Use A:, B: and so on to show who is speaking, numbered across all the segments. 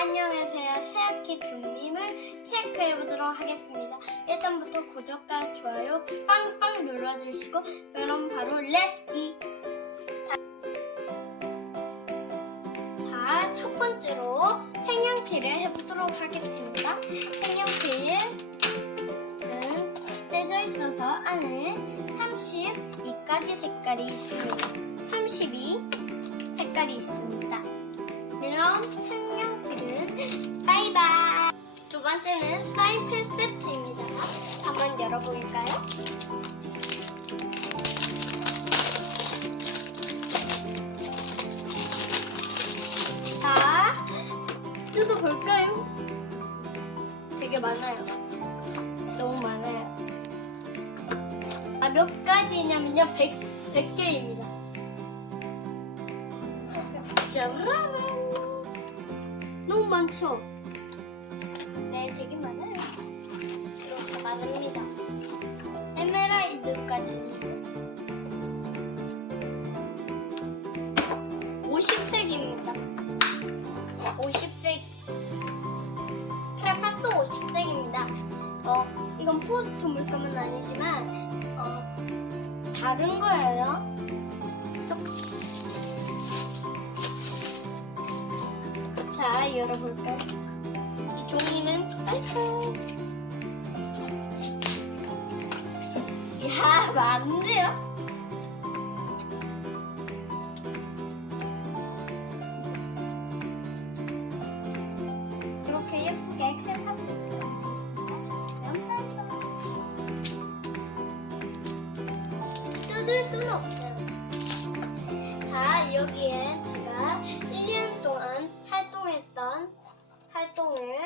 A: 안녕하세요. 새학기 준비물 체크해보도록 하겠습니다. 일단부터 구독과 좋아요 빵빵 눌러주시고 그럼 바로 렛지! 자, 자, 첫 번째로 색연필을 해보도록 하겠습니다. 색연필은 떼져 있어서 안에 32가지 색깔이 있습니다. 32 색깔이 있습니다. 그럼 바이바이. 두 번째는 사인펜 세트입니다. 한번 열어볼까요? 자, 뜯어볼까요? 되게 많아요. 너무 많아요. 아, 몇 가지냐면요. 100, 100개입니다. 짜라란. 너무 많죠? 이건 포스트 물감은 아니지만, 어, 다른 거예요. 쪽. 자, 열어볼까요? 이 종이는 딸깍. 야, 많은데요? 이렇게 예쁘게 수는 없어요. 자, 여기에 제가 1년 동안 활동했던 활동을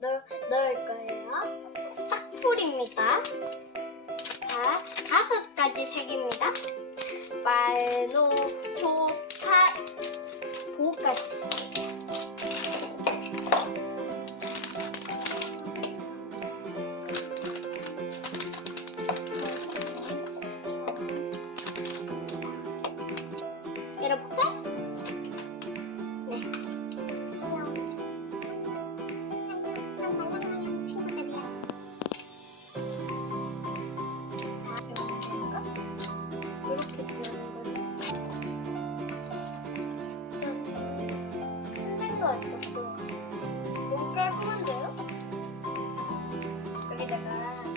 A: 넣, 넣을 거예요. 짝풀입니다. 자, 다섯 가지 색입니다. 빨, 노, 소리가 있었어. 너무 깔끔한데요? 여기다가